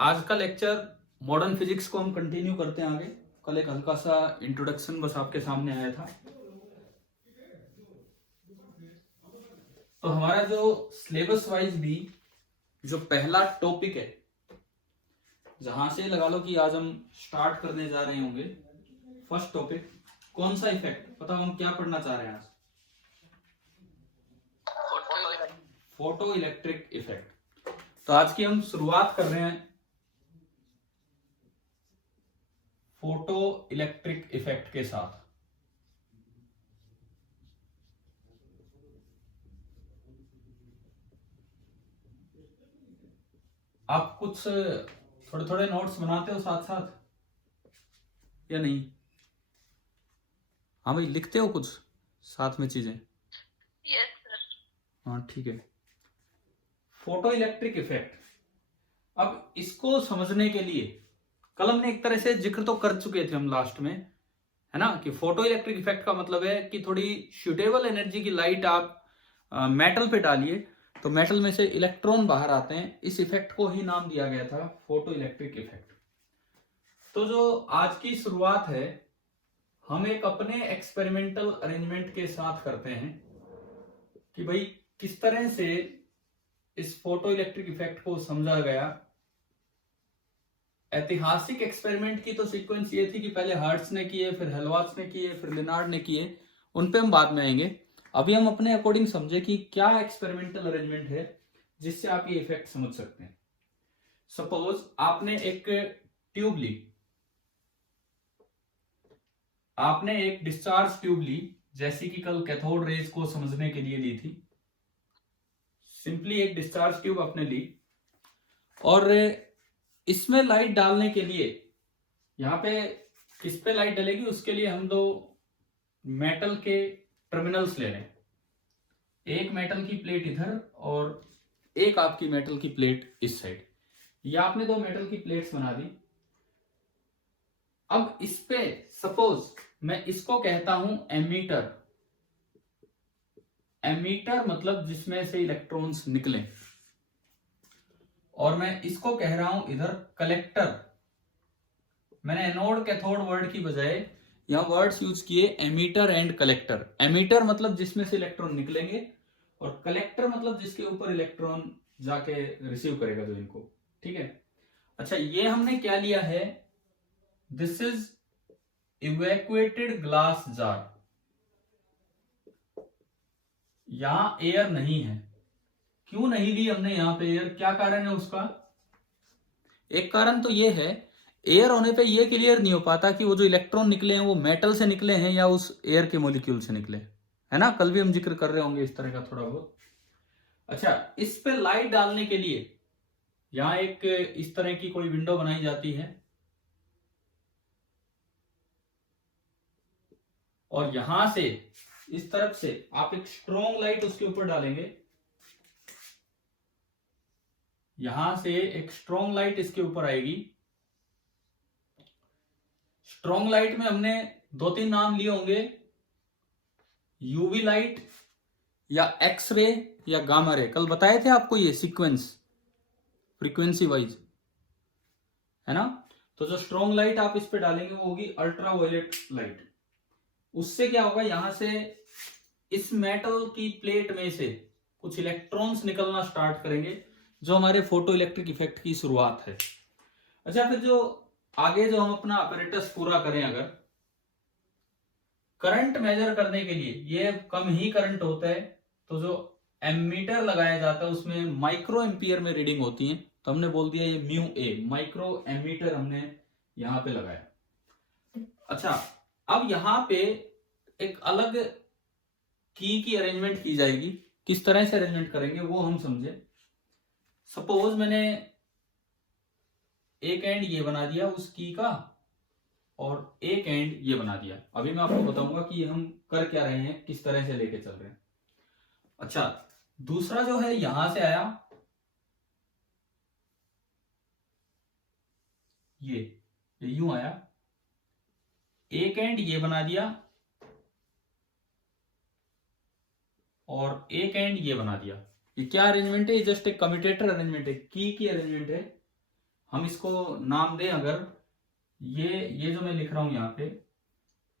आज का lecture modern physics को हम कंटिन्यू करते हैं आगे। कल एक हल्का सा इंट्रोडक्शन बस आपके सामने आया था। तो हमारा जो सिलेबस वाइज भी जो पहला टॉपिक है, जहां से लगा लो कि आज हम स्टार्ट करने जा रहे होंगे। फर्स्ट टॉपिक कौन सा इफेक्ट, पता हम क्या पढ़ना चाह रहे हैं आज? Photo electric effect. तो आज की हम शुरुआत कर रहे हैं फोटो इलेक्ट्रिक इफेक्ट के साथ। आप कुछ थोड़े थोड़े नोट्स बनाते हो साथ साथ या नहीं? हाँ भाई, लिखते हो कुछ साथ में चीजें? Yes sir. हाँ ठीक है। फोटो इलेक्ट्रिक इफेक्ट, अब इसको समझने के लिए कल हमने एक तरह से जिक्र तो कर चुके थे हम लास्ट में, है ना, कि फोटो इलेक्ट्रिक इफेक्ट का मतलब है कि थोड़ी सूटेबल एनर्जी की लाइट आप मेटल पे डालिए तो मेटल में से इलेक्ट्रॉन बाहर आते हैं। इस इफेक्ट को ही नाम दिया गया था फोटो इलेक्ट्रिक इफेक्ट। तो जो आज की शुरुआत है हम एक अपने एक्सपेरिमेंटल अरेंजमेंट के साथ करते हैं कि भाई किस तरह से इस फोटो इलेक्ट्रिक इफेक्ट को समझा गया। ऐतिहासिक एक्सपेरिमेंट की तो सीक्वेंस ये थी कि पहले हर्ट्ज ने किए, फिर हेलवाच ने किए, फिर लिनार्ड ने किए, उन पे हम बाद में आएंगे। अभी हम अपने अकॉर्डिंग समझे कि क्या एक्सपेरिमेंटल अरेंजमेंट है जिससे आप ये इफेक्ट समझ सकते हैं। सपोज आपने एक ट्यूब ली, आपने एक डिस्चार्ज ट्यूब ली, जैसी कि कल कैथोड रेज को समझने के लिए ली थी। सिंपली एक डिस्चार्ज ट्यूब आपने ली और इसमें लाइट डालने के लिए यहां पे किस पे लाइट डलेगी, उसके लिए हम दो मेटल के टर्मिनल्स ले लें। एक मेटल की प्लेट इधर और एक आपकी मेटल की प्लेट इस साइड। ये आपने दो मेटल की प्लेट्स बना दी। अब इस पे सपोज मैं इसको कहता हूं एमीटर। एमीटर मतलब जिसमें से इलेक्ट्रॉन्स निकले, और मैं इसको कह रहा हूं इधर कलेक्टर। मैंने एनोड कैथोड वर्ड की बजाय यहां वर्ड्स यूज किए एमीटर एंड कलेक्टर। एमीटर मतलब जिसमें से इलेक्ट्रॉन निकलेंगे और कलेक्टर मतलब जिसके ऊपर इलेक्ट्रॉन जाके रिसीव करेगा जो इनको, ठीक है। अच्छा, ये हमने क्या लिया है? This is evacuated glass jar. यहां एयर नहीं है। क्यों नहीं ली हमने यहां पे एयर? क्या कारण है उसका? एक कारण तो ये है, एयर होने पे ये क्लियर नहीं हो पाता कि वो जो इलेक्ट्रॉन निकले हैं वो मेटल से निकले हैं या उस एयर के मॉलिक्यूल से निकले, है ना। कल भी हम जिक्र कर रहे होंगे इस तरह का थोड़ा बहुत। अच्छा, इस पे लाइट डालने के लिए यहां एक इस तरह की कोई विंडो बनाई जाती है और यहां से इस तरफ से आप एक स्ट्रॉन्ग लाइट उसके ऊपर डालेंगे। यहां से एक स्ट्रॉन्ग लाइट इसके ऊपर आएगी। स्ट्रॉन्ग लाइट में हमने दो तीन नाम लिए होंगे, यूवी लाइट या एक्सरे या गामा रे। कल बताए थे आपको ये सीक्वेंस फ्रीक्वेंसी वाइज, है ना। तो जो स्ट्रॉन्ग लाइट आप इस पे डालेंगे वो होगी अल्ट्रा वायलेट लाइट। उससे क्या होगा, यहां से इस मेटल की प्लेट में से कुछ इलेक्ट्रॉन्स निकलना स्टार्ट करेंगे, जो हमारे फोटो इलेक्ट्रिक इफेक्ट की शुरुआत है। अच्छा, फिर जो आगे जो हम अपना अपरेटस पूरा करें, अगर करंट मेजर करने के लिए ये कम ही करंट होता है, तो जो एमीटर लगाया जाता है उसमें माइक्रो एम्पियर में रीडिंग होती है, तो हमने बोल दिया ये म्यू ए, माइक्रो एमीटर हमने यहां पे लगाया। अच्छा, अब यहां पे एक अलग की अरेंजमेंट की जाएगी। किस तरह से अरेंजमेंट करेंगे वो हम समझे। सपोज मैंने एक एंड ये बना दिया उस की का और एक एंड ये बना दिया। अभी मैं आपको बताऊंगा कि हम कर क्या रहे हैं, किस तरह से लेके चल रहे हैं। अच्छा, दूसरा जो है यहां से आया, ये यूं आया, एक एंड ये बना दिया और एक एंड ये बना दिया। ये क्या अरेंजमेंट है? ये जस्ट एक कम्यूटेटर अरेंजमेंट है, की अरेंजमेंट है। हम इसको नाम दें अगर, ये जो मैं लिख रहा हूं यहाँ पे,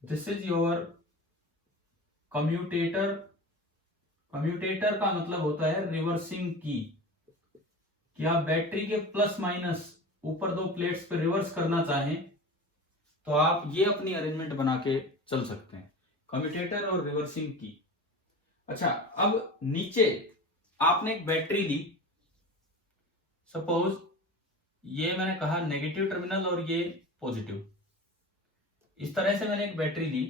this is your commutator. Commutator का मतलब होता है रिवर्सिंग की, कि आप बैटरी के प्लस माइनस ऊपर दो प्लेट्स पे रिवर्स करना चाहें तो आप ये अपनी अरेंजमेंट बना के चल सकते हैं, कम्यूटेटर और रिवर्सिंग की। अच्छा, अब नीचे आपने एक बैटरी ली, सपोज ये मैंने कहा नेगेटिव टर्मिनल और ये पॉजिटिव, इस तरह से मैंने एक बैटरी ली,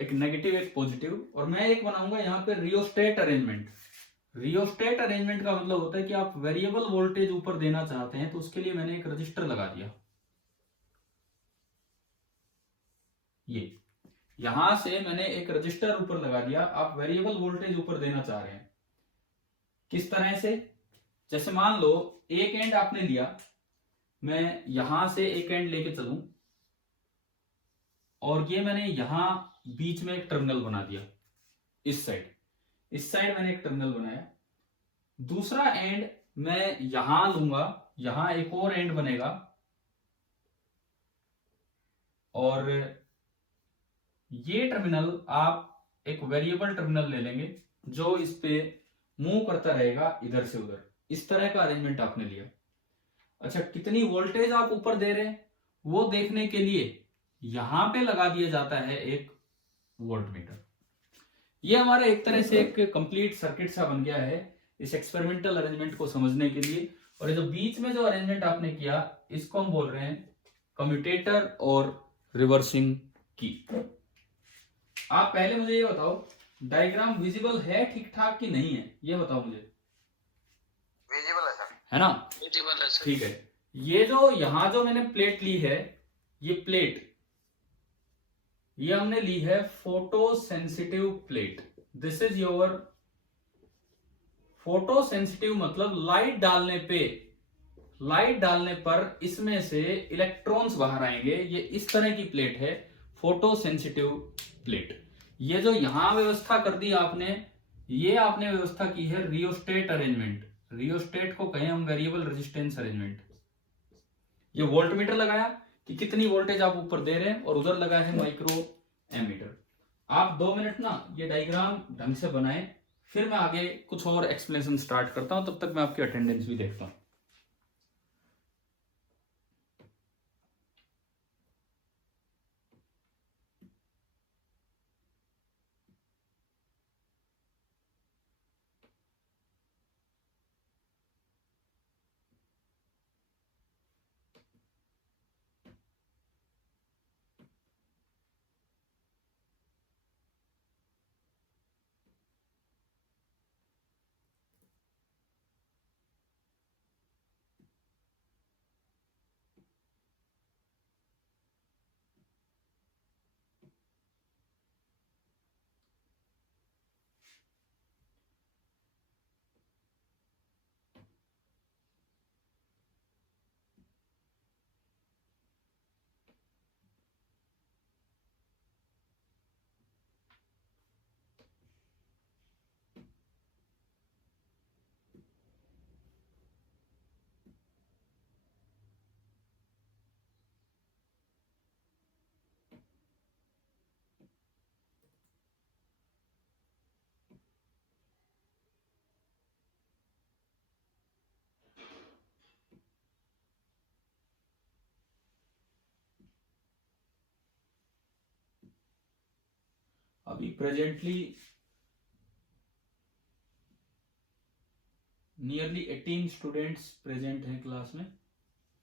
एक नेगेटिव एक पॉजिटिव, और मैं एक बनाऊंगा यहाँ पे रियोस्टेट अरेंजमेंट। रियोस्टेट अरेंजमेंट का मतलब होता है कि आप वेरिएबल वोल्टेज ऊपर देना चाहते हैं, तो उसके लिए मैंने एक रजिस्टर लगा दिया। ये यहां से मैंने एक रजिस्टर ऊपर लगा दिया, आप वेरिएबल वोल्टेज ऊपर देना चाह रहे हैं। किस तरह से? जैसे मान लो एक एंड आपने लिया, मैं यहां से एक एंड लेके चलूं, और ये मैंने यहां बीच में एक टर्मिनल बना दिया, इस साइड मैंने एक टर्मिनल बनाया। दूसरा एंड मैं यहां लूंगा, यहां एक और एंड बनेगा, और ये टर्मिनल आप एक वेरिएबल टर्मिनल ले लेंगे जो इस पे मूव करता रहेगा इधर से उधर। इस तरह का अरेंजमेंट आपने लिया। अच्छा, कितनी वोल्टेज आप ऊपर दे रहे हैं वो देखने के लिए यहां पे लगा दिया जाता है एक वोल्टमीटर। ये हमारा एक तरह से एक कंप्लीट सर्किट सा बन गया है इस एक्सपेरिमेंटल अरेंजमेंट को समझने के लिए। और ये जो बीच में जो अरेंजमेंट आपने किया, इसको हम बोल रहे हैं कम्यूटेटर और रिवर्सिंग की। आप पहले मुझे ये बताओ, डायग्राम विजिबल है ठीक ठाक कि नहीं है, ये बताओ मुझे। विजिबल है सर, है ना? विजिबल है सर। ठीक है। ये जो यहां जो मैंने प्लेट ली है, ये प्लेट, ये हमने ली है photo sensitive plate. This is your photo sensitive, मतलब लाइट डालने पर इसमें से इलेक्ट्रॉन्स बाहर आएंगे। ये इस तरह की प्लेट है, फोटो सेंसिटिव प्लेट। ये जो यहां व्यवस्था कर दी आपने, ये आपने व्यवस्था की है रियोस्टेट अरेंजमेंट। रियोस्टेट को कहें हम वेरिएबल रेजिस्टेंस अरेंजमेंट। ये वोल्टमीटर लगाया कि कितनी वोल्टेज आप ऊपर दे रहे हैं, और उधर लगा है माइक्रो एमीटर। आप 2 मिनट ना ये डायग्राम ढंग से बनाएं, फिर मैं आगे कुछ और एक्सप्लेनेशन स्टार्ट करता हूं। तब तक मैं आपकी अटेंडेंस भी देखता हूं। अभी प्रेजेंटली नियरली 18 स्टूडेंट्स प्रेजेंट हैं क्लास में।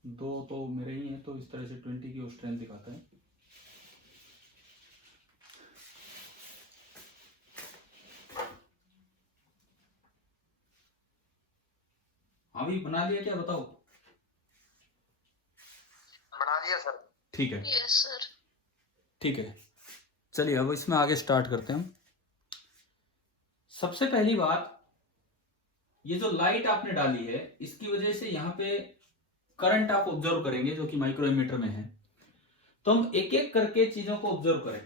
2 तो मेरे ही हैं, तो इस तरह से 20 की स्ट्रेंथ दिखाता है। अभी बना लिया क्या, बताओ? बना दिया सर। ठीक है, यस सर। ठीक है। चलिए अब इसमें आगे स्टार्ट करते हैं हम। सबसे पहली बात, ये जो लाइट आपने डाली है, इसकी वजह से यहाँ पे करंट आप ऑब्जर्व करेंगे जो कि माइक्रोमीटर में है। तो हम एक एक करके चीजों को ऑब्जर्व करें।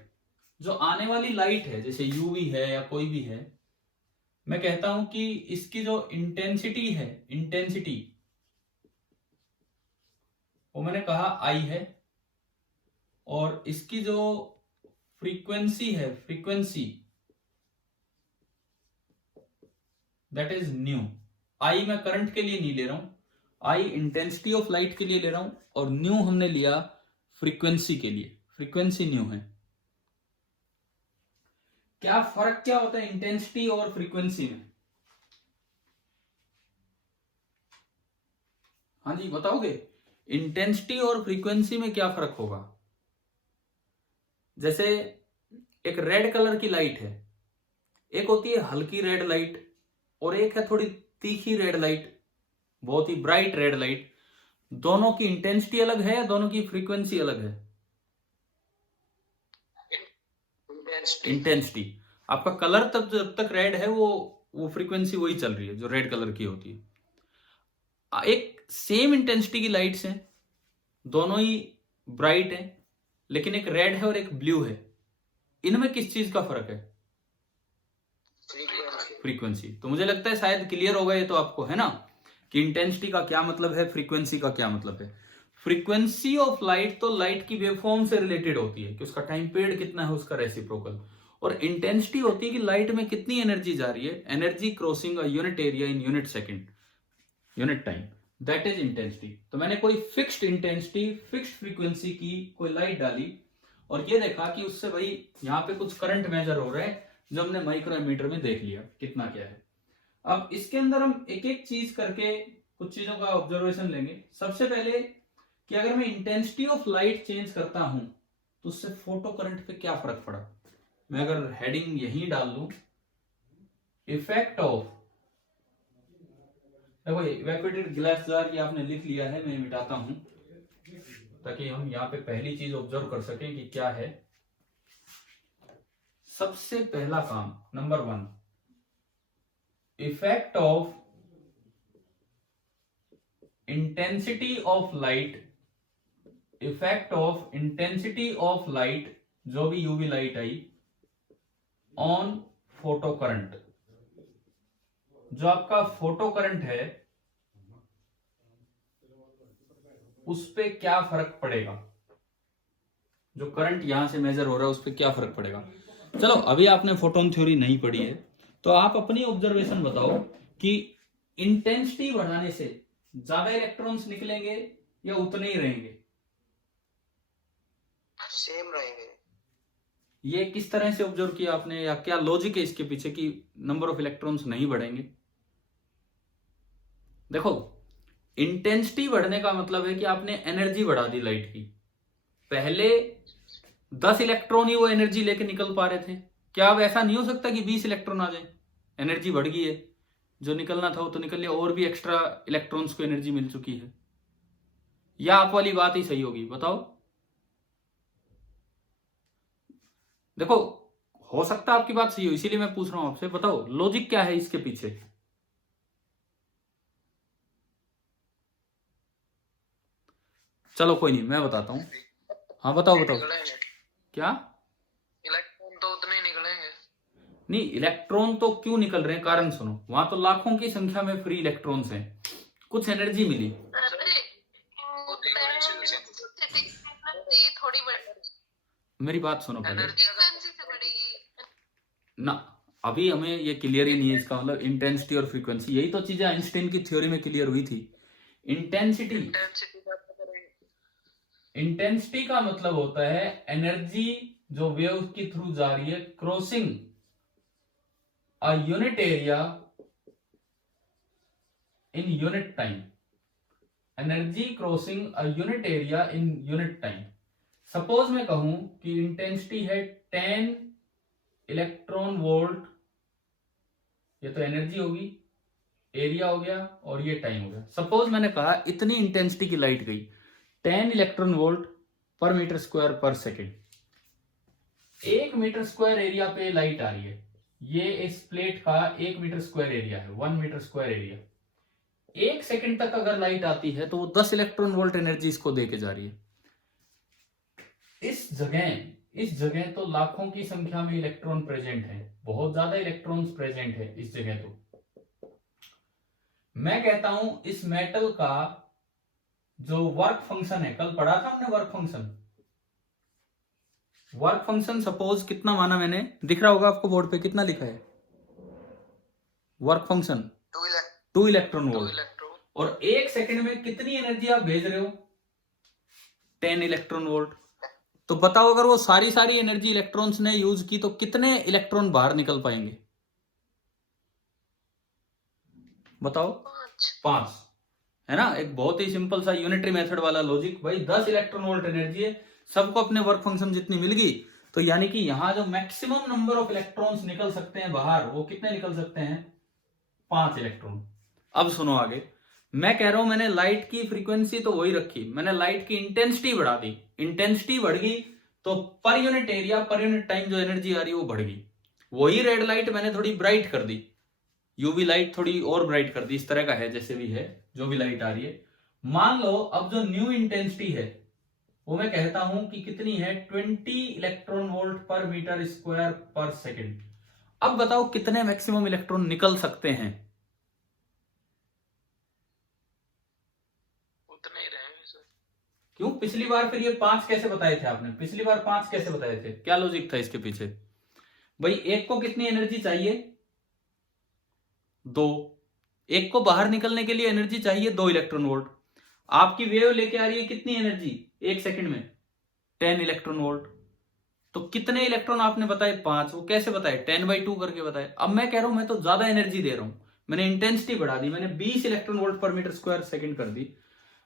जो आने वाली लाइट है, जैसे यूवी है या कोई भी है, मैं कहता हूं कि इसकी जो इंटेंसिटी है, इंटेंसिटी वो मैंने कहा आई है, और इसकी जो फ्रीक्वेंसी है, फ्रीक्वेंसी दैट इज न्यू। आई मैं करंट के लिए नहीं ले रहा हूं, आई इंटेंसिटी ऑफ लाइट के लिए ले रहा हूं, और न्यू हमने लिया फ्रीक्वेंसी के लिए, फ्रीक्वेंसी न्यू है। क्या फर्क क्या होता है इंटेंसिटी और फ्रीक्वेंसी में? हाँ जी बताओगे, इंटेंसिटी और फ्रीक्वेंसी में क्या फर्क होगा? जैसे एक रेड कलर की लाइट है, एक होती है हल्की रेड लाइट, और एक है थोड़ी तीखी रेड लाइट, बहुत ही ब्राइट रेड लाइट। दोनों की इंटेंसिटी अलग है, दोनों की फ्रीक्वेंसी अलग है। इंटेंसिटी आपका कलर तब जब तक रेड है वो फ्रीक्वेंसी वही चल रही है जो रेड कलर की होती है। एक सेम इंटेंसिटी की लाइट्स हैं, दोनों ही ब्राइट हैं, लेकिन एक रेड है और एक ब्लू है। इनमें किस चीज का फर्क है? फ्रीक्वेंसी। तो मुझे लगता है शायद क्लियर होगा ये तो आपको, है ना, कि इंटेंसिटी का क्या मतलब है, फ्रीक्वेंसी का क्या मतलब है। फ्रीक्वेंसी ऑफ लाइट तो लाइट की वेवफॉर्म से रिलेटेड होती है कि उसका टाइम पीरियड कितना है, उसका रेसिप्रोकल। और इंटेंसिटी होती है कि लाइट में कितनी एनर्जी जा रही है, energy crossing a unit area in unit second, unit time, that is intensity. तो मैंने कोई फिक्स्ड इंटेंसिटी, फिक्स्ड फ्रीक्वेंसी की कोई लाइट डाली, और ये देखा कि उससे भाई यहाँ पे कुछ करंट मेजर हो रहा है, जो हमने माइक्रोमीटर में देख लिया कितना क्या है। अब इसके अंदर हम एक एक चीज करके कुछ चीजों का ऑब्जर्वेशन लेंगे। सबसे पहले कि अगर मैं इंटेंसिटी ऑफ लाइट चेंज करता हूं तो उससे फोटो करंट पे क्या फर्क पड़ा। मैं अगर हेडिंग यही डाल दूं, इफेक्ट ऑफ, देखो इवेपोरेटेड ग्लास जार, ये आपने लिख लिया है, मैं मिटाता हूं ताकि हम यहाँ पे पहली चीज ऑब्जर्व कर सकें कि क्या है। सबसे पहला काम, number 1, effect of intensity of light, effect of intensity of light, जो भी UV light I, on photo current. जो आपका फोटो करंट है उस पे क्या फर्क पड़ेगा, जो करंट यहां से मेजर हो रहा है उस पे क्या फर्क पड़ेगा। चलो अभी आपने फोटोन थ्योरी नहीं पढ़ी है, तो आप अपनी ऑब्जर्वेशन बताओ कि इंटेंसिटी बढ़ाने से ज्यादा इलेक्ट्रॉन्स निकलेंगे या उतने ही रहेंगे? सेम रहेंगे। ये किस तरह से ऑब्जर्व किया आपने, या क्या लॉजिक है इसके पीछे कि नंबर ऑफ इलेक्ट्रॉन्स नहीं बढ़ेंगे? देखो इंटेंसिटी बढ़ने का मतलब है कि आपने एनर्जी बढ़ा दी लाइट की। पहले 10 इलेक्ट्रॉन ही वो एनर्जी लेके निकल पा रहे थे, क्या अब ऐसा नहीं हो सकता कि 20 इलेक्ट्रॉन आ जाए? एनर्जी बढ़ गई है, जो निकलना था वो तो निकल लिया, और भी एक्स्ट्रा इलेक्ट्रॉन्स को एनर्जी मिल चुकी है। या आप वाली बात ही सही होगी, बताओ। देखो हो सकता है आपकी बात सही हो, इसीलिए मैं पूछ रहा हूं आपसे, बताओ लॉजिक क्या है इसके पीछे। चलो कोई नहीं, मैं बताता हूं। हाँ बताओ बताओ। क्या? इलेक्ट्रॉन तो उतने ही निकलेंगे। नहीं, इलेक्ट्रॉन तो क्यों निकल रहे हैं, कारण सुनो। वहां तो लाखों की संख्या में फ्री इलेक्ट्रॉन्स हैं, कुछ एनर्जी मिली। थोड़ी बढ़ेगी, मेरी बात सुनो पहले एनर्जी से बढ़ेगी ना। अभी हमें ये क्लियर ही नहीं है इसका मतलब इंटेंसिटी और फ्रीक्वेंसी। यही तो चीजें आइंस्टाइन की थ्योरी में क्लियर हुई थी। इंटेंसिटी का मतलब होता है एनर्जी जो वेव के थ्रू जा रही है, crossing a unit area in unit time. Energy crossing a unit area in unit time. Suppose मैं कहूं कि इंटेंसिटी है 10 इलेक्ट्रॉन वोल्ट, ये तो एनर्जी होगी, एरिया हो गया और ये टाइम हो गया। सपोज मैंने कहा इतनी इंटेंसिटी की लाइट गई 10 इलेक्ट्रॉन वोल्ट पर मीटर स्क्वायर पर सेकेंड। 1 मीटर स्क्वायर एरिया पे लाइट आ रही है, ये इस प्लेट का 1 मीटर स्क्वायर एरिया है, 1 मीटर स्क्वायर एरिया। 1 सेकेंड तक अगर लाइट आती है तो वो 10 इलेक्ट्रॉन वोल्ट एनर्जी इसको देके जा रही है। इस जगह तो लाखों की संख्या में इलेक्ट्रॉन प्रेजेंट है, बहुत ज्यादा इलेक्ट्रॉन्स प्रेजेंट है इस जगह। तो मैं कहता हूं इस मेटल का जो वर्क फंक्शन है, कल पढ़ा था हमने work function. Work function suppose कितना माना मैंने, दिख रहा होगा आपको बोर्ड पे, कितना लिखा है work function? 2 electron volt. Electron. और 1 सेकंड में कितनी एनर्जी आप भेज रहे हो? 10 इलेक्ट्रॉन वोल्ट। तो बताओ अगर वो सारी एनर्जी इलेक्ट्रॉन्स ने यूज की तो कितने इलेक्ट्रॉन बाहर निकल पाएंगे? बताओ। 5, है ना? एक बहुत ही सिंपल सा यूनिटरी मेथड वाला लॉजिक। भाई 10 इलेक्ट्रॉन वोल्ट एनर्जी है, सबको अपने वर्क फंक्शन जितनी मिल गई, तो यानी कि यहां जो मैक्सिमम नंबर ऑफ इलेक्ट्रॉन्स निकल सकते हैं बाहर, वो कितने निकल सकते हैं? 5 इलेक्ट्रॉन। अब सुनो आगे, मैं कह रहा हूं मैंने लाइट की फ्रीक्वेंसी तो वही रखी, मैंने लाइट की इंटेंसिटी बढ़ा दी। इंटेंसिटी बढ़ गई तो per unit area, per unit time जो एनर्जी आ रही है वो बढ़ गई। वही रेड लाइट मैंने थोड़ी ब्राइट कर दी, यूवी लाइट थोड़ी और ब्राइट कर दी, इस तरह का है जैसे भी है जो भी लाइट आ रही है। मान लो अब जो न्यू इंटेंसिटी है वो मैं कहता हूं कि कितनी है? 20 इलेक्ट्रॉन वोल्ट पर मीटर स्क्वायर पर सेकेंड। अब बताओ कितने मैक्सिमम इलेक्ट्रॉन निकल सकते हैं? उतने ही रहेंगे सर। क्यों? पिछली बार फिर ये 5 कैसे बताए थे आपने? पिछली बार 5 कैसे बताए थे? क्या लॉजिक था इसके पीछे? भाई एक को कितनी एनर्जी चाहिए? 2। एक को बाहर निकलने के लिए एनर्जी चाहिए 2 इलेक्ट्रॉन वोल्ट। आपकी वेव लेके आ रही है कितनी एनर्जी 1 सेकंड में? 10 इलेक्ट्रॉन वोल्ट। तो कितने इलेक्ट्रॉन आपने बताए? 5। वो कैसे बताए? 10/2 करके बताए। अब मैं कह रहा हूं मैं तो ज्यादा एनर्जी दे रहा हूं, मैंने इंटेंसिटी बढ़ा दी, मैंने 20 इलेक्ट्रॉन वोल्ट पर मीटर स्क्वायर सेकंड कर दी।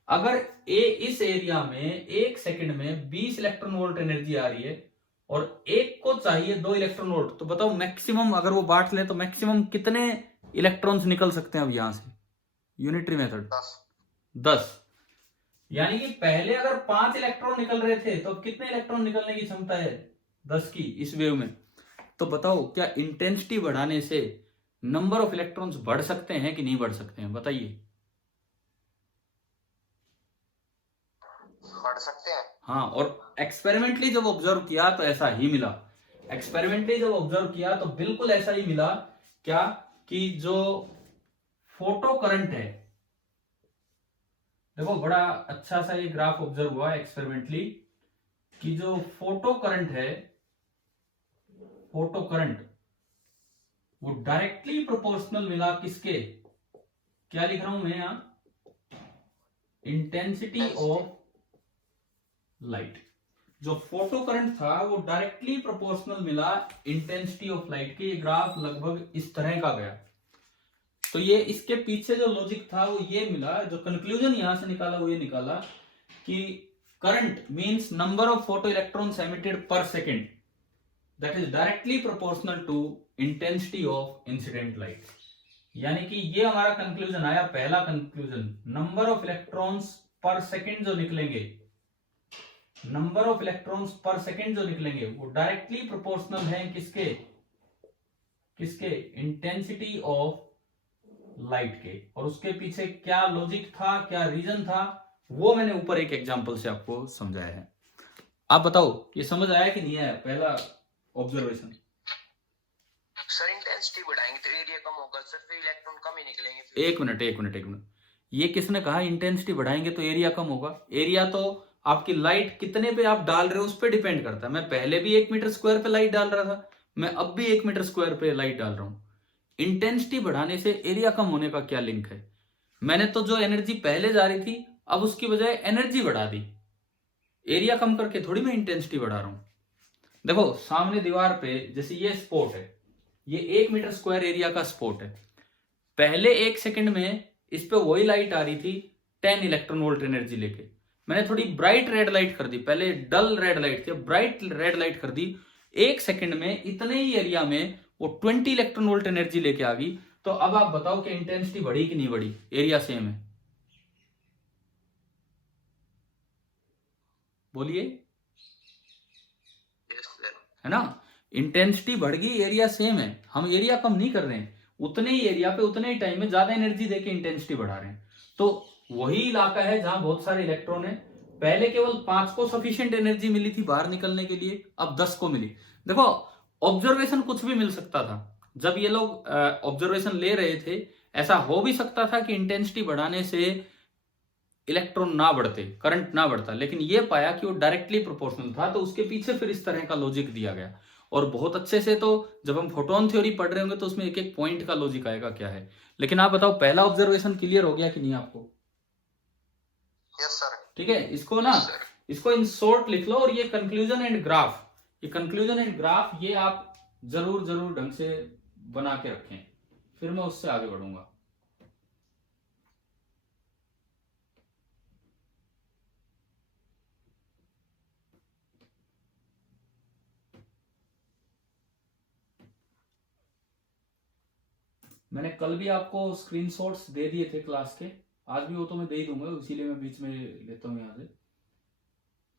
अगर इस एरिया में 1 सेकंड में 20 इलेक्ट्रॉन वोल्ट एनर्जी आ रही है और एक को चाहिए 2 इलेक्ट्रॉन वोल्ट, तो बताओ मैक्सिमम अगर वो बांट ले तो मैक्सिमम कितने इलेक्ट्रॉन्स निकल सकते हैं अब यहां से? Unitary method 10। यानी कि पहले अगर 5 इलेक्ट्रॉन निकल रहे थे तो अब कितने इलेक्ट्रॉन निकलने की क्षमता है? 10 की इस वेव में। तो बताओ क्या इंटेंसिटी बढ़ाने से नंबर ऑफ इलेक्ट्रॉन्स बढ़ सकते हैं कि नहीं बढ़ सकते हैं? बताइए। बढ़ सकते हैं। हाँ, और एक्सपेरिमेंटली जब ऑब्जर्व किया तो ऐसा ही मिला। एक्सपेरिमेंटली जब ऑब्जर्व किया तो बिल्कुल ऐसा ही मिला। क्या? कि जो फोटो करंट है, देखो बड़ा अच्छा सा ये ग्राफ ऑब्जर्व हुआ एक्सपेरिमेंटली, कि जो फोटो करंट है, फोटो करंट वो डायरेक्टली प्रोपोर्शनल मिला किसके? क्या लिख रहा हूं मैं यहां? Intensity of light. जो फोटो करंट था वो डायरेक्टली प्रोपोर्शनल मिला इंटेंसिटी ऑफ लाइट के। ये ग्राफ लगभग इस तरह का गया। तो ये इसके पीछे जो लॉजिक था वो ये मिला, जो कंक्लूजन यहां से निकाला वो ये निकाला कि current means number of photo electrons emitted per second that is directly proportional to intensity of incident light. यानी कि ये हमारा कंक्लूजन आया, पहला conclusion, number of electrons per second जो निकलेंगे, number of electrons per second जो निकलेंगे वो डायरेक्टली प्रोपोर्शनल है किसके? किसके? इंटेंसिटी ऑफ लाइट के। और उसके पीछे क्या लॉजिक था, क्या रीजन था, वो मैंने ऊपर एक एग्जांपल से आपको समझाया है। आप बताओ ये समझ आया कि नहीं आया पहला ऑब्जर्वेशन? सर इंटेंसिटी बढ़ाएंगे तो एरिया कम होगा सर, फिर इलेक्ट्रॉन कम ही निकलेंगे फिर। एक मिनट, ये किसने कहा इंटेंसिटी बढ़ाएंगे तो एरिया कम होगा? एरिया तो आपकी लाइट कितने पे आप डाल रहे हो उस पर डिपेंड करता है। मैं पहले भी 1 मीटर स्क्वायर पे लाइट डाल रहा था, मैं अब भी 1 मीटर स्क्वायर पे लाइट डाल रहा हूं। इंटेंसिटी बढ़ाने से एरिया कम होने का क्या लिंक है? मैंने तो जो एनर्जी पहले जा रही थी अब उसकी बजाय एनर्जी बढ़ा दी, एरिया कम करके थोड़ी मैं इंटेंसिटी बढ़ा रहा हूं। देखो सामने दीवार पे जैसे ये स्पॉट है, ये 1 मीटर स्क्वायर एरिया का स्पॉट है। पहले 1 सेकंड में इस पे वही लाइट आ रही थी 10 इलेक्ट्रॉन वोल्ट एनर्जी लेके। मैंने थोड़ी ब्राइट रेड लाइट कर दी, पहले डल रेड लाइट थी, ब्राइट रेड लाइट कर दी। 1 सेकंड में इतने ही एरिया में वो 20 इलेक्ट्रॉन वोल्ट एनर्जी लेके आ गई। तो अब आप बताओ कि इंटेंसिटी बढ़ी कि नहीं बढ़ी? एरिया सेम है, बोलिए, है ना? इंटेंसिटी बढ़ गई, एरिया सेम है, हम एरिया कम नहीं कर रहे हैं, उतने ही एरिया पे उतने ही टाइम में ज्यादा एनर्जी देके इंटेंसिटी बढ़ा रहे हैं। तो वही इलाका है जहां बहुत सारे इलेक्ट्रॉन है। पहले केवल 5 को सफिशिएंट एनर्जी मिली थी बाहर निकलने के लिए, अब 10 को मिली। देखो ऑब्जर्वेशन कुछ भी मिल सकता था। जब ये लोग ऑब्जर्वेशन ले रहे थे ऐसा हो भी सकता था कि इंटेंसिटी बढ़ाने से इलेक्ट्रॉन ना बढ़ते, करंट ना बढ़ता, लेकिन ये पाया कि वो डायरेक्टली प्रोपोर्शनल था, तो उसके पीछे फिर इस तरह का लॉजिक दिया गया। और बहुत अच्छे से, तो जब हम फोटोन थ्योरी पढ़ रहे होंगे तो उसमें एक एक पॉइंट का लॉजिक आएगा क्या है। लेकिन आप बताओ, पहला ऑब्जर्वेशन क्लियर हो गया कि नहीं आपको? Yes sir. ठीक है, इसको ना, इसको इन शॉर्ट लिख लो। और ये कंक्लूजन एंड ग्राफ, ये कंक्लूजन एंड ग्राफ ये आप जरूर जरूर ढंग से बना के रखें, फिर मैं उससे आगे बढ़ूंगा। मैंने कल भी आपको स्क्रीनशॉट्स दे दिए थे क्लास के, आज भी वो तो मैं दे ही दूंगा, इसीलिए मैं बीच में लेता हूँ यहाँ से,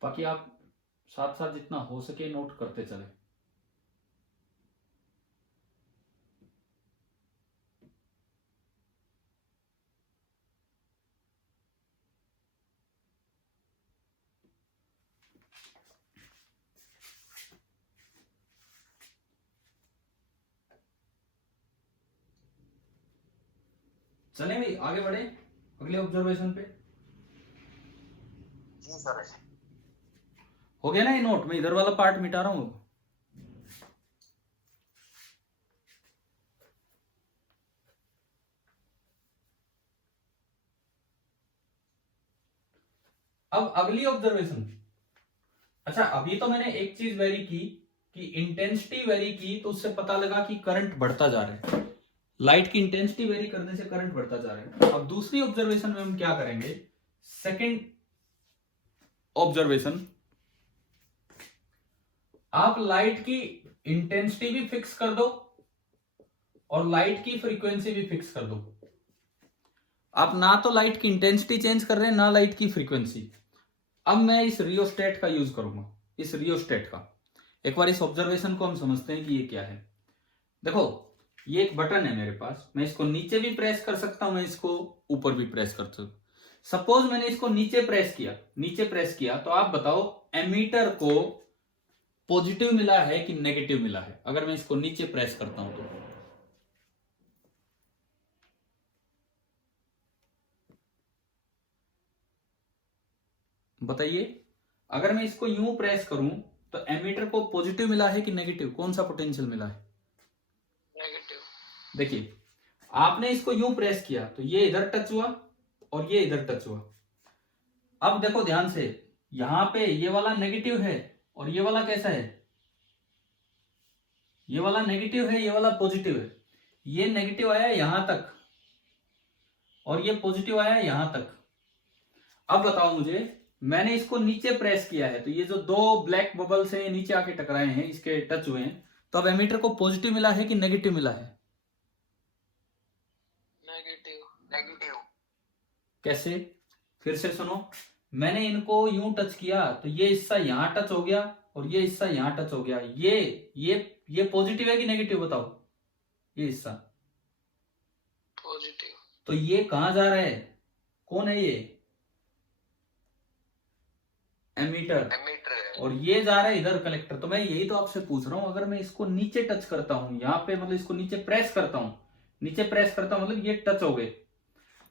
ताकि आप साथ साथ जितना हो सके नोट करते चले। चले भाई, आगे बढ़े अगले ऑब्जर्वेशन पे। जी सर। हो गया ना ये नोट? मैं इधर वाला पार्ट मिटा रहा हूँ। अब अगली ऑब्जर्वेशन। अच्छा, अभी तो मैंने एक चीज वेरी की कि इंटेंसिटी वेरी की, तो उससे पता लगा कि करंट बढ़ता जा रहा है। लाइट की इंटेंसिटी वेरी करने से करंट बढ़ता जा रहा है। अब दूसरी ऑब्जर्वेशन में हम क्या करेंगे, सेकंड ऑब्जर्वेशन, आप लाइट की इंटेंसिटी भी फिक्स कर दो और लाइट की फ्रीक्वेंसी भी फिक्स कर दो। आप ना तो लाइट की इंटेंसिटी चेंज कर रहे हैं, ना लाइट की फ्रीक्वेंसी। अब मैं इस रियोस्टेट का यूज करूंगा, इस रियोस्टेट का। एक बार इस ऑब्जर्वेशन को हम समझते हैं कि ये क्या है। देखो, ये एक बटन है मेरे पास, मैं इसको नीचे भी प्रेस कर सकता हूं, मैं इसको ऊपर भी प्रेस कर सकता हूं। सपोज मैंने इसको नीचे प्रेस किया, तो आप बताओ एमीटर को पॉजिटिव मिला है कि नेगेटिव मिला है, अगर मैं इसको नीचे प्रेस करता हूं तो? बताइए, अगर मैं इसको यूं प्रेस करूं तो एमीटर को पॉजिटिव मिला है कि नेगेटिव? कौन सा पोटेंशियल मिला है? नेगेटिव। देखिए, आपने इसको यूं प्रेस किया तो ये इधर टच हुआ और ये इधर टच हुआ। अब देखो ध्यान से, यहां पे ये वाला नेगेटिव है और ये वाला कैसा है? ये वाला नेगेटिव है, ये वाला पॉजिटिव है। ये नेगेटिव आया यहां तक और ये पॉजिटिव आया यहां तक। अब बताओ मुझे, मैंने इसको नीचे प्रेस किया है तो ये जो दो ब्लैक बबल्स हैं नीचे आके टकराए हैं, इसके टच हुए हैं, तो अब एमीटर को पॉजिटिव मिला है कि नेगेटिव मिला है? नेगेटिव। नेगेटिव। कैसे? फिर से सुनो, मैंने इनको यूं टच किया तो ये हिस्सा यहां टच हो गया और ये हिस्सा यहां टच हो गया। ये पॉजिटिव है कि नेगेटिव बताओ? ये हिस्सा पॉजिटिव। तो ये कहां जा रहा है? कौन है ये? एमीटर। एमीटर। और ये जा रहा है इधर कलेक्टर। तो मैं यही तो आपसे पूछ रहा हूं, अगर मैं इसको नीचे टच करता हूं यहाँ पे, मतलब इसको नीचे प्रेस करता हूं, मतलब ये टच हो गए।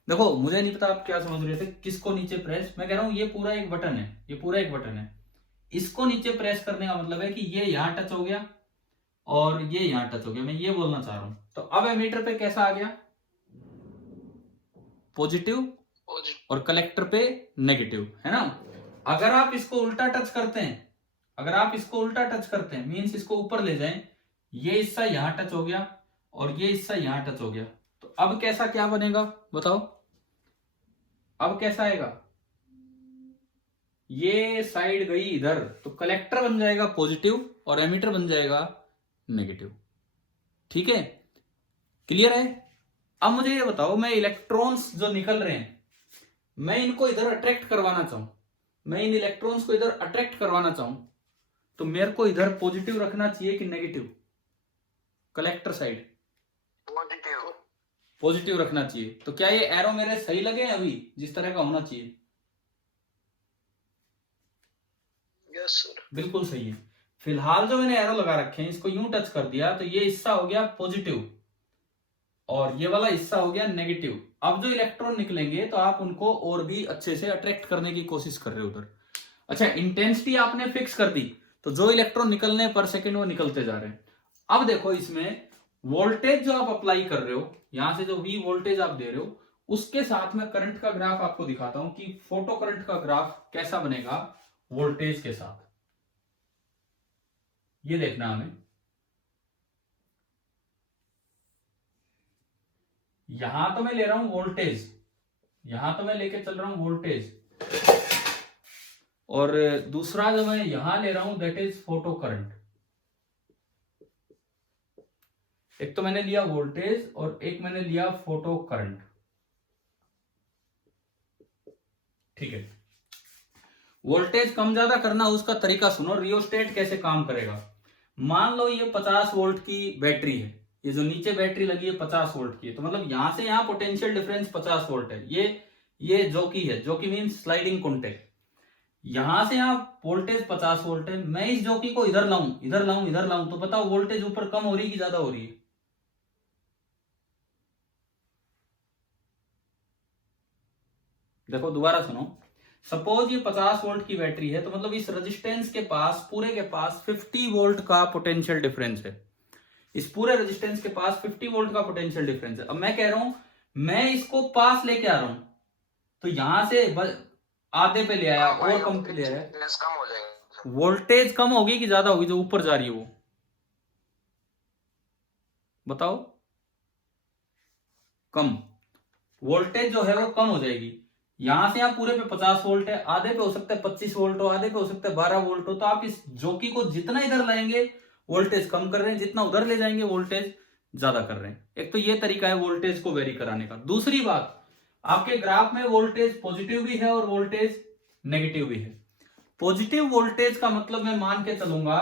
देखो, मुझे नहीं पता आप क्या समझ रहे थे, किसको नीचे प्रेस। मैं कह रहा हूं ये पूरा एक बटन है, ये पूरा एक बटन है। इसको नीचे प्रेस करने का मतलब है कि ये यहां टच हो गया और ये यहां टच हो गया, मैं ये बोलना चाह रहा हूं। तो अब एमीटर पे कैसा आ गया? पॉजिटिव, और कलेक्टर पे नेगेटिव, है ना? अगर आप इसको उल्टा टच करते हैं, मीन्स इसको ऊपर ले जाएं, ये हिस्सा यहां टच हो गया और ये हिस्सा यहां टच हो गया, तो अब कैसा क्या बनेगा बताओ? अब कैसा आएगा? ये साइड गई इधर, तो कलेक्टर बन जाएगा पॉजिटिव और एमीटर बन जाएगा नेगेटिव। ठीक है, क्लियर है? अब मुझे ये बताओ, मैं इलेक्ट्रॉन्स जो निकल रहे हैं, मैं इनको इधर अट्रैक्ट करवाना चाहूं, मैं इन इलेक्ट्रॉन्स को इधर अट्रैक्ट करवाना चाहूं, तो मेरे को इधर पॉजिटिव रखना चाहिए कि negative? Collector side positive. Positive रखना चाहिए। तो क्या ये एरो मेरे सही लगे हैं अभी, जिस तरह का होना चाहिए? Yes sir. बिल्कुल सही है। फिलहाल जो मैंने एरो लगा रखे हैं, इसको यूं टच कर दिया तो ये हिस्सा हो गया पॉजिटिव, और ये वाला हिस्सा हो गया नेगेटिव। अब जो इलेक्ट्रॉन निकलेंगे तो आप उनको और भी अच्छे से अट्रैक्ट करने की कोशिश कर रहे हो उधर। अच्छा, इंटेंसिटी आपने फिक्स कर दी तो जो इलेक्ट्रॉन निकलने पर सेकेंड वो निकलते जा रहे हैं। अब देखो इसमें वोल्टेज जो आप अप्लाई कर रहे हो, यहां से जो V वोल्टेज आप दे रहे हो, उसके साथ में करंट का ग्राफ आपको दिखाता हूं कि फोटो करंट का ग्राफ कैसा बनेगा वोल्टेज के साथ। ये देखना हमें, यहां तो मैं ले रहा हूं वोल्टेज, यहां तो मैं लेके चल रहा हूं वोल्टेज, और दूसरा जो मैं यहां ले रहा हूं दैट इज फोटो करंट। एक तो मैंने लिया वोल्टेज और एक मैंने लिया फोटो करंट। ठीक है, वोल्टेज कम ज्यादा करना उसका तरीका सुनो। रियोस्टेट कैसे काम करेगा। मान लो ये 50 वोल्ट की बैटरी है, ये जो नीचे बैटरी लगी है 50 वोल्ट की है, तो मतलब यहां से यहां पोटेंशियल डिफरेंस 50 वोल्ट है। ये जोकी है, जोकी मीन्स स्लाइडिंग कॉन्टेक्ट। यहां से यहां वोल्टेज 50 वोल्ट है, मैं इस जोकी को इधर लाऊं इधर लाऊं इधर लाऊं, तो बताओ वोल्टेज ऊपर कम हो रही है कि ज्यादा हो रही है। देखो दोबारा सुनो, सपोज ये 50 वोल्ट की बैटरी है, तो मतलब इस रेजिस्टेंस के पास पूरे के पास 50 वोल्ट का पोटेंशियल डिफरेंस है। इस पूरे रेजिस्टेंस के पास 50 वोल्ट का पोटेंशियल डिफरेंस है। अब मैं कह रहा हूं मैं इसको पास लेके आ रहा हूं, तो यहां से आधे पे ले आया और कम पे ले आया, कम हो जाएगा। वोल्टेज कम होगी कि ज्यादा होगी जो ऊपर जा रही है वो, बताओ। कम, वोल्टेज जो है वो कम हो जाएगी। यहां से यहां पूरे पे 50 वोल्ट है, आधे पे हो सकता है 25 वोल्ट हो, आधे पे हो सकता है 12 वोल्ट हो, तो आप इस जोकी को जितना इधर लाएंगे वोल्टेज कम कर रहे हैं, जितना उधर ले जाएंगे वोल्टेज ज्यादा कर रहे हैं। एक तो ये तरीका है वोल्टेज को वेरी कराने का। दूसरी बात, आपके ग्राफ में वोल्टेज पॉजिटिव भी है और वोल्टेज नेगेटिव भी है। पॉजिटिव वोल्टेज का मतलब मैं मान के चलूंगा,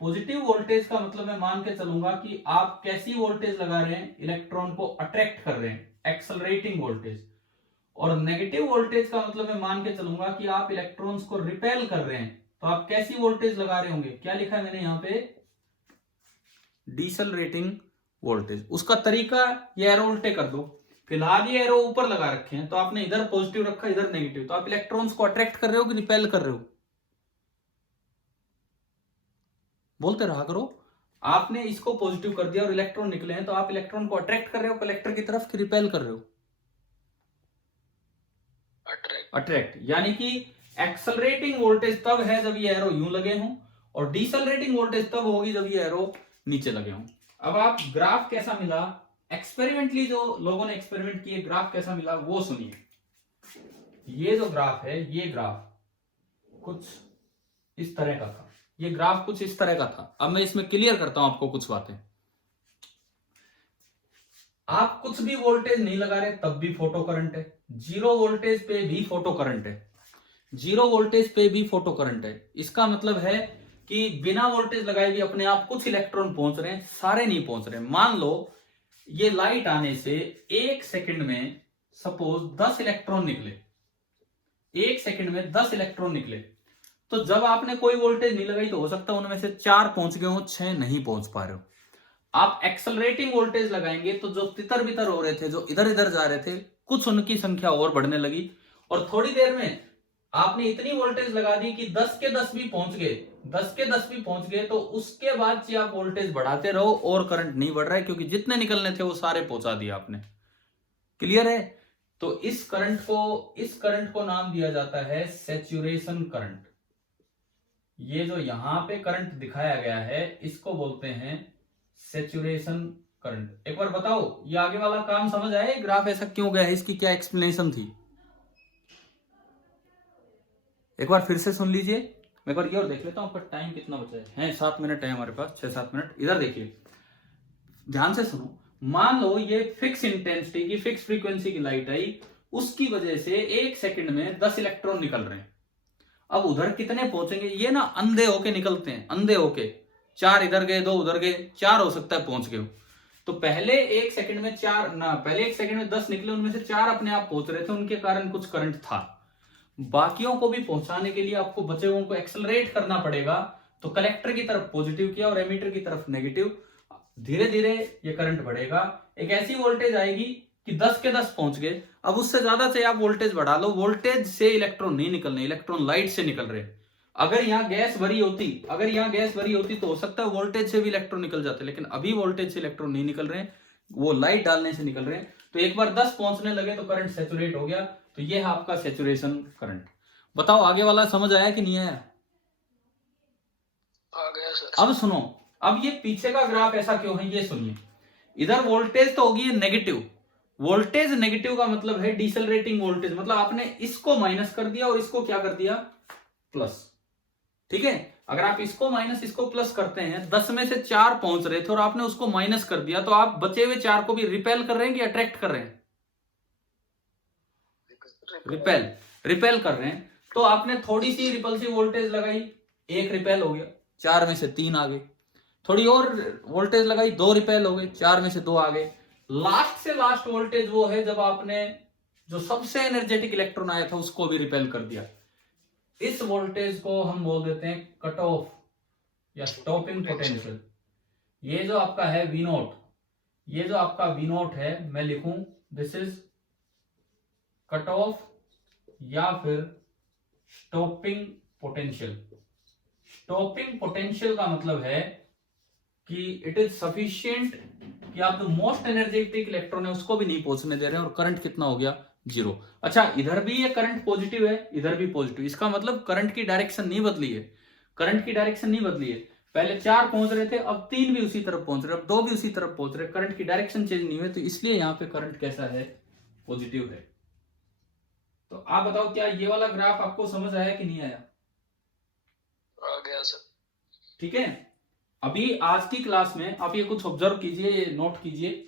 पॉजिटिव वोल्टेज का मतलब मैं मान के चलूंगा कि आप कैसी वोल्टेज लगा रहे हैं, इलेक्ट्रॉन को अट्रैक्ट कर रहे हैं, एक्सेलरेटिंग वोल्टेज। और नेगेटिव वोल्टेज का मतलब मैं मान के चलूंगा कि आप इलेक्ट्रॉन्स को रिपेल कर रहे हैं, तो आप कैसी वोल्टेज लगा रहे होंगे। क्या लिखा है मैंने यहां पे, डिसेलरेटिंग वोल्टेज। उसका तरीका ये एरो उल्टे कर दो। फिलहाल ये एरो ऊपर लगा रखे हैं, तो आपने इधर पॉजिटिव रखा इधर नेगेटिव, तो आप इलेक्ट्रॉन्स को अट्रैक्ट कर रहे हो कि रिपेल कर रहे हो, बोलते रहा करो। आपने इसको पॉजिटिव कर दिया और इलेक्ट्रॉन निकले हैं, तो आप इलेक्ट्रॉन को अट्रैक्ट कर रहे हो कलेक्टर की तरफ कि रिपेल कर रहे हो, अट्रैक्ट। यानी कि एक्सेलरेटिंग वोल्टेज तब है जब ये एरो यूं लगे हों, और डिसेलरेटिंग वोल्टेज तब होगी जब ये एरो नीचे लगे हों। अब आप ग्राफ कैसा मिला, एक्सपेरिमेंटली जो लोगों ने एक्सपेरिमेंट किए ग्राफ कैसा मिला वो सुनिए। ये जो ग्राफ है, ये ग्राफ कुछ इस तरह का था, ये ग्राफ कुछ इस तरह का था। अब मैं इसमें क्लियर करता हूं आपको कुछ बातें। आप कुछ भी वोल्टेज नहीं लगा रहे तब भी फोटो करंट है, जीरो वोल्टेज पे भी फोटो करंट है, जीरो वोल्टेज पे भी फोटो करंट है। इसका मतलब है कि बिना वोल्टेज लगाए भी अपने आप कुछ इलेक्ट्रॉन पहुंच रहे हैं, सारे नहीं पहुंच रहे। मान लो ये लाइट आने से 1 सेकंड में सपोज 10 इलेक्ट्रॉन निकले, 1 सेकंड में 10 इलेक्ट्रॉन निकले, तो जब आपने कोई वोल्टेज नहीं लगाई तो हो सकता है उनमें से 4 पहुंच गए हो, 6 नहीं पहुंच पा रहे हो। आप एक्सेलरेटिंग वोल्टेज लगाएंगे तो जो तितर बितर हो रहे थे, जो इधर इधर जा रहे थे, कुछ उनकी संख्या और बढ़ने लगी, और थोड़ी देर में आपने इतनी वोल्टेज लगा दी कि 10 के 10 भी पहुंच गए, 10 के 10 भी पहुंच गए, तो उसके बाद से आप वोल्टेज बढ़ाते रहो और करंट नहीं बढ़ रहा है, क्योंकि जितने निकलने थे वो सारे पहुंचा दिए आपने। क्लियर है। तो इस करंट को नाम दिया जाता है सैचुरेशन करंट। ये जो यहां पे करंट दिखाया गया है इसको बोलते हैं सैचुरेशन करंट। एक बार बताओ ये आगे वाला काम समझ आया, ग्राफ ऐसा क्यों गया है, इसकी क्या एक्सप्लेनेशन थी, एक बार फिर से सुन लीजिए। मैं एक बार ये और देख लेता हूं आपका टाइम कितना बचा है 7 मिनट है हमारे पास, 6-7 मिनट। इधर देखिए, ध्यान से सुनो। मान लो ये फिक्स इंटेंसिटी की, फिक्स फ्रीक्वेंसी की लाइट आई, उसकी वजह से 1 सेकंड में 10 इलेक्ट्रॉन निकल रहे हैं। अब उधर कितने पहुंचेंगे, ये ना अंधे होके निकलते हैं, अंधे होके, 4 इधर गए 2 उधर गए, 4 हो सकता है पहुंच गए हो। तो पहले 1 सेकंड में 4 ना, पहले 1 सेकंड में 10 निकले, उनमें से 4 अपने आप पहुंच रहे थे, उनके कारण कुछ करंट था। बाकियों को भी पहुंचाने के लिए आपको बचे हुओं को एक्सेलरेट करना पड़ेगा। तो कलेक्टर की तरफ पॉजिटिव किया और एमीटर की तरफ नेगेटिव। धीरे धीरे ये करंट बढ़ेगा, एक ऐसी वोल्टेज आएगी कि 10 के 10 पहुंच गए। अब उससे ज्यादा से आप वोल्टेज बढ़ा लो, वोल्टेज से इलेक्ट्रॉन नहीं निकल रहे, इलेक्ट्रॉन लाइट से निकल रहे। अगर यहाँ गैस भरी होती तो हो सकता है वोल्टेज से भी इलेक्ट्रॉन निकल जाते, लेकिन अभी वोल्टेज से इलेक्ट्रॉन नहीं निकल रहे, वो लाइट डालने से निकल रहे हैं। तो एक बार 10 पहुंचने लगे तो करंट सैचुरेट हो गया, तो ये है आपका सैचुरेशन करंट। बताओ आगे वाला समझ आया कि नहीं आया? आ गया सर। अब सुनो, अब ये पीछे का ग्राफ ऐसा क्यों है ये सुनिए। इधर वोल्टेज तो होगी नेगेटिव, वोल्टेज नेगेटिव का मतलब है डिसेलरेटिंग वोल्टेज, मतलब आपने इसको माइनस कर दिया और इसको क्या कर दिया, प्लस। ठीक है, अगर आप इसको माइनस इसको प्लस करते हैं, 10 में से 4 पहुंच रहे थे और आपने उसको माइनस कर दिया, तो आप बचे हुए 4 को भी रिपेल कर रहे हैं कि अट्रैक्ट कर रहे हैं? रिपेल कर रहे हैं। तो आपने थोड़ी सी रिपल्सिव वोल्टेज लगाई, 1 रिपेल हो गया, 4 में से 3 आ गए। थोड़ी और वोल्टेज लगाई, 2 रिपेल हो गए, 4 में से 2 आ गए। लास्ट से लास्ट वोल्टेज वो है जब आपने जो सबसे एनर्जेटिक इलेक्ट्रॉन आया था उसको भी रिपेल कर दिया। इस वोल्टेज को हम बोल देते हैं कट ऑफ या स्टॉपिंग पोटेंशियल। ये जो आपका है V0, ये जो आपका V0 है, मैं लिखूं दिस इज कट ऑफ या फिर स्टॉपिंग पोटेंशियल। स्टॉपिंग पोटेंशियल का मतलब है कि इट इज सफिशिएंट कि आप जो मोस्ट एनर्जेटिक इलेक्ट्रॉन है उसको भी नहीं पहुंचने दे रहे हैं, और करंट कितना हो गया, 0। अच्छा, इधर भी ये करंट पॉजिटिव है, इधर भी पॉजिटिव, इसका मतलब करंट की डायरेक्शन नहीं बदली है, करंट की डायरेक्शन नहीं बदली है। पहले 4 पहुंच रहे थे, अब 3 भी उसी तरफ पहुंच रहे, अब 2 भी उसी तरफ पहुंच रहे, करंट की डायरेक्शन चेंज नहीं हुई, तो इसलिए यहां पे करंट कैसा है, पॉजिटिव है। तो आप बताओ क्या ये वाला ग्राफ आपको समझ आया कि नहीं आया? आ गया सर। ठीक है, अभी आज की क्लास में आप ये कुछ ऑब्जर्व कीजिए, ये नोट कीजिए।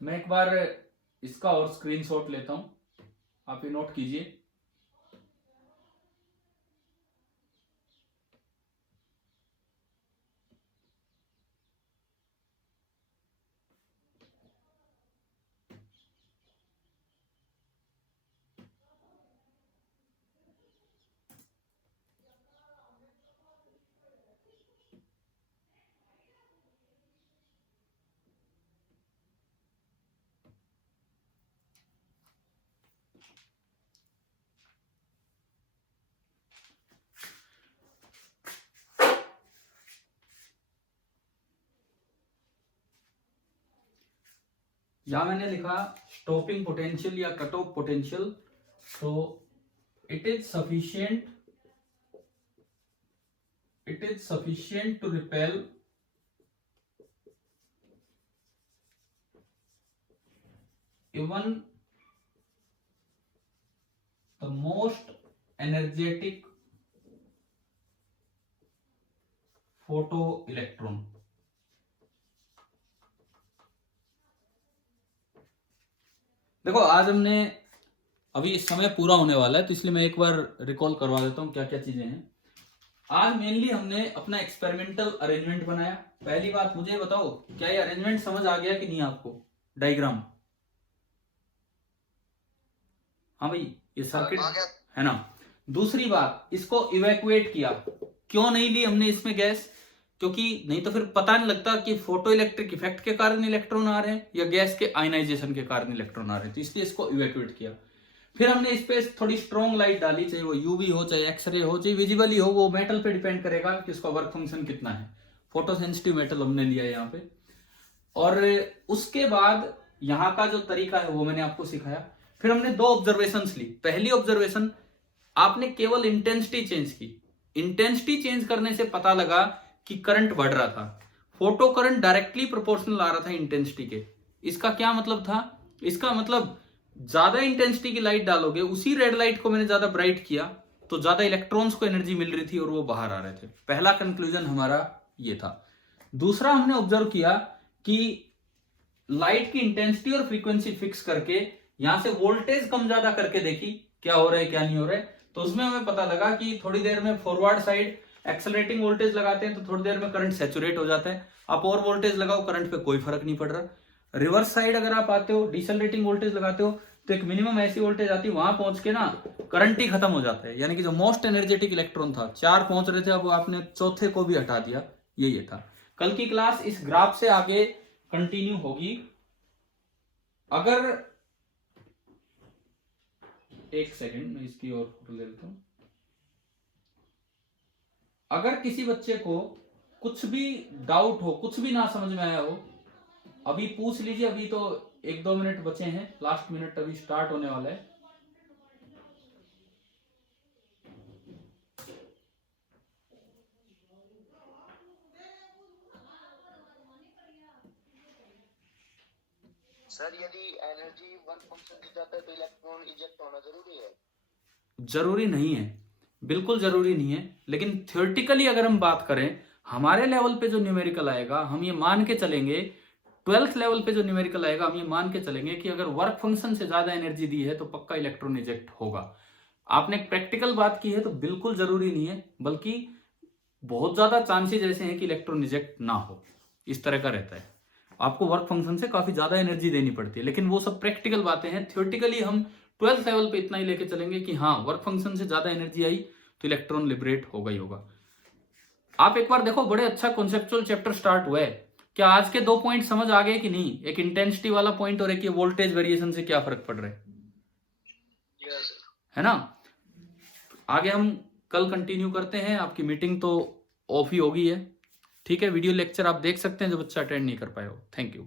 मैं एक बार इसका और स्क्रीनशॉट लेता हूं, आप ये नोट कीजिए। यहां मैंने लिखा स्टॉपिंग पोटेंशियल या कट ऑफ पोटेंशियल। तो it is sufficient to repel even the most energetic photoelectron। देखो आज हमने, अभी समय पूरा होने वाला है तो इसलिए मैं एक बार रिकॉल करवा देता हूं क्या क्या चीजें हैं। आज मेनली हमने अपना एक्सपेरिमेंटल अरेंजमेंट बनाया। पहली बात मुझे बताओ, क्या ये अरेंजमेंट समझ आ गया कि नहीं आपको, डायग्राम? हाँ भाई, ये सर्किट है ना। दूसरी बात, इसको इवैक्यूएट किया। क्यों नहीं ली हमने इसमें गैस? क्योंकि नहीं तो फिर पता नहीं लगता कि फोटो इलेक्ट्रिक इफेक्ट के कारण इलेक्ट्रॉन आ रहे हैं या गैस के आयनाइजेशन के कारण इलेक्ट्रॉन आ रहे हैं, तो इसलिए इसको इवैक्यूएट किया। फिर हमने इस पे थोड़ी स्ट्रॉन्ग लाइट डाली, चाहे वो यूवी हो, चाहे एक्सरे हो, चाहे विजिबल ही हो, वो मेटल पे डिपेंड करेगा कि उसका वर्क फंक्शन कितना है। फोटो सेंसिटिव मेटल हमने लिया है यहाँ पे। और उसके बाद यहाँ का जो तरीका है वो मैंने आपको सिखाया। फिर हमने 2 ऑब्जर्वेशंस ली। पहली ऑब्जर्वेशन, आपने केवल इंटेंसिटी चेंज की। इंटेंसिटी चेंज करने से पता लगा कि करंट बढ़ रहा था। फोटो करंट डायरेक्टली प्रोपोर्शनल आ रहा था इंटेंसिटी के। इसका क्या मतलब था? इसका मतलब ज्यादा इंटेंसिटी की लाइट डालोगे, उसी रेड लाइट को मैंने ज्यादा ब्राइट किया तो ज्यादा इलेक्ट्रॉन्स को एनर्जी मिल रही थी और वो बाहर आ रहे थे। पहला कंक्लूजन हमारा ये था। दूसरा, हमने ऑब्जर्व किया कि लाइट की इंटेंसिटी और फ्रीक्वेंसी फिक्स करके यहां से वोल्टेज कम ज्यादा करके देखी क्या हो रहा है क्या नहीं हो रहा है। तो उसमें हमें पता लगा कि थोड़ी देर में फॉरवर्ड साइड एक्सेलरेटिंग वोल्टेज लगाते हैं तो थोड़ी देर में करंट सैचुरेट हो जाता है। आप और वोल्टेज लगाओ, करंट पे कोई फर्क नहीं पड़ रहा। रिवर्स साइड अगर आप आते हो, डिसेलरेटिंग वोल्टेज लगाते हो, तो एक मिनिमम ऐसी वोल्टेज आती है, वहां पहुंच के ना करंट ही खत्म हो जाता है। यानी कि जो मोस्ट एनर्जेटिक इलेक्ट्रॉन था, 4 पहुंच रहे थे, अब आपने चौथे को भी हटा दिया, ये था। कल की क्लास इस ग्राफ से आगे कंटिन्यू होगी। अगर एक सेकंड मैं इसकी और फोटो ले लेता हूं। अगर किसी बच्चे को कुछ भी डाउट हो, कुछ भी ना समझ में आया हो, अभी पूछ लीजिए। अभी तो 1-2 मिनट बचे हैं, लास्ट मिनट अभी स्टार्ट होने वाला है। सर यदि एनर्जी वर्क फंक्शन से जाता है तो इलेक्ट्रॉन इजेक्ट होना जरूरी है? जरूरी नहीं है, बिल्कुल जरूरी नहीं है। लेकिन थ्योरेटिकली अगर हम बात करें, हमारे लेवल पे जो न्यूमेरिकल आएगा, हम ये मान के चलेंगे, 12th लेवल पे जो न्यूमेरिकल आएगा, हम ये मान के चलेंगे कि अगर वर्क फंक्शन से ज्यादा एनर्जी दी है तो पक्का इलेक्ट्रॉन इजेक्ट होगा। आपने प्रैक्टिकल बात की है तो बिल्कुल जरूरी नहीं है, बल्कि बहुत ज्यादा चांसेस ऐसे हैं कि इलेक्ट्रॉन इजेक्ट ना हो, इस तरह का रहता है। आपको वर्क फंक्शन से काफी ज्यादा एनर्जी देनी पड़ती है, लेकिन वो सब प्रैक्टिकल बातें हैं। थ्योरेटिकली हम 12th लेवल पे इतना ही लेके चलेंगे कि हाँ, वर्क फंक्शन से ज्यादा एनर्जी आई तो इलेक्ट्रॉन लिबरेट होगा ही होगा। आप एक बार देखो, बड़े अच्छा कॉन्सेप्चुअल चैप्टर स्टार्ट हुआ है। क्या आज के 2 पॉइंट समझ आ गए कि नहीं? एक इंटेंसिटी वाला पॉइंट और एक ये वोल्टेज वेरिएशन से क्या फर्क पड़ रहा है, है ना? आगे हम कल कंटिन्यू करते हैं। आपकी मीटिंग तो ऑफ ही होगी है, ठीक है? वीडियो लेक्चर आप देख सकते हैं जो बच्चा अटेंड नहीं कर पाए हो। Thank you.